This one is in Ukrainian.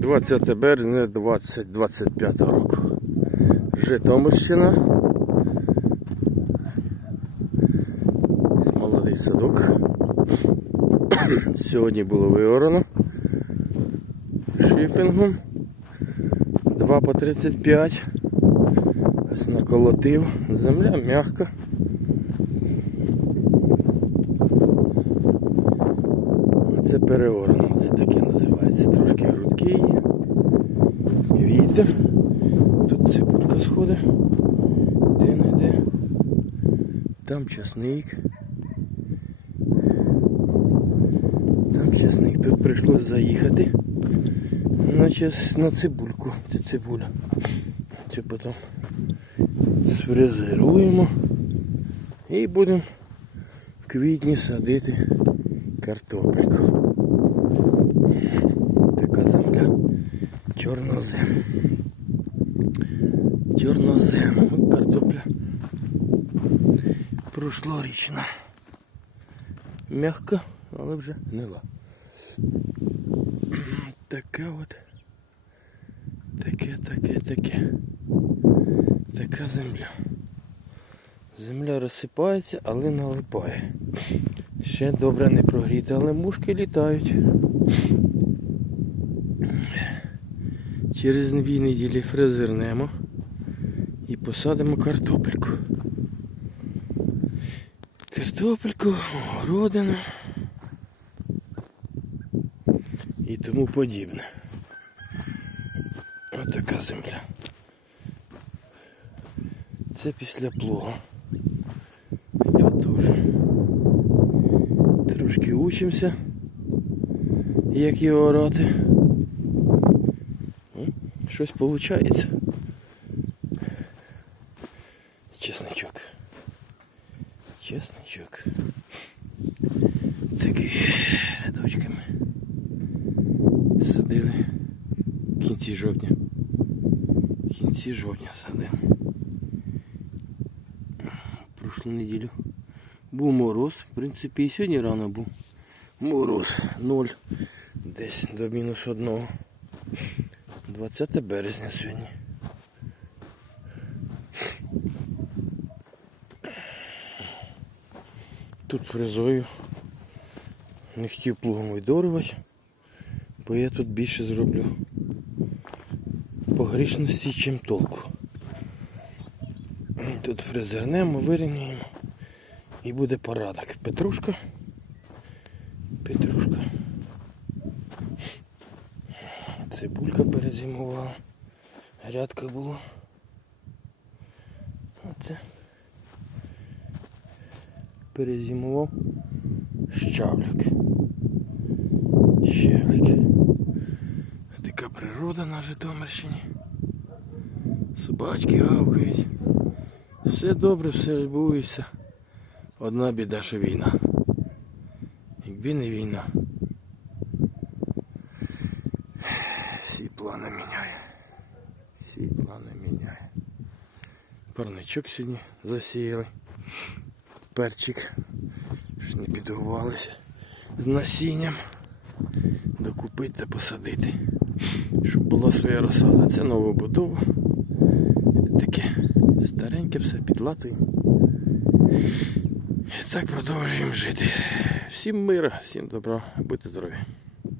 20 березня 2025 року. Житомирщина. Молодий садок. Сьогодні було виорано шифінгом. 2 по 35. Ось наколотив. Земля м'яка. Це переорано, це таке називається. Трошки грудки є. Вітер. Тут цибулька сходить. Де не де. Там часник. Там часник. Тут прийшлось заїхати. На, на цибульку. Це цибуля. Це потім сфрезеруємо. І будемо в квітні садити картопельку. Така земля. Чорнозем. Чорнозем. Картопля. Прошлорічна. Мягка, але вже гнила. Така от. Таке, таке, таке. Така земля. Земля розсипається, але налипає. Ще добре не прогріта, але мушки літають. Через дві неділі фрезернемо і посадимо картопельку. Картопельку, городину і тому подібне. Ось така земля. Це після плуга. Тут теж. Трошки учимося, як його орати. Щось виходить. Чесничок. Чесничок. Такий рядочками. Садили в кінці жовтня. В кінці жовтня садили. Прошлу неділю. Був мороз, в принципі, і сьогодні рано був. Мороз 0. Десь до мінус одного. 20 березня сьогодні. Тут фрезою. Не хотів плугом видорувати, бо я тут більше зроблю погрішності, чим толку. Тут фрезернемо, вирівняємо. І буде порадок. Петрушка. Петрушка. Цибулька перезимувала. Грядка була. Оце. Перезимував щавляк. Щавляк. Така природа на Житомирщині. Собачки гавкають. Все добре, все відбувається. Одна біда, що війна. Якби не війна. Всі плани міняє. Всі плани міняє. Парничок сьогодні засіяли. Перчик. Ж не підгувалися з насінням. Докупити та посадити. Щоб була своя розсада. Це новобудова. Таке стареньке все підлатуємо. І так продовжуємо жити. Всім мира, всім добра, будьте здорові.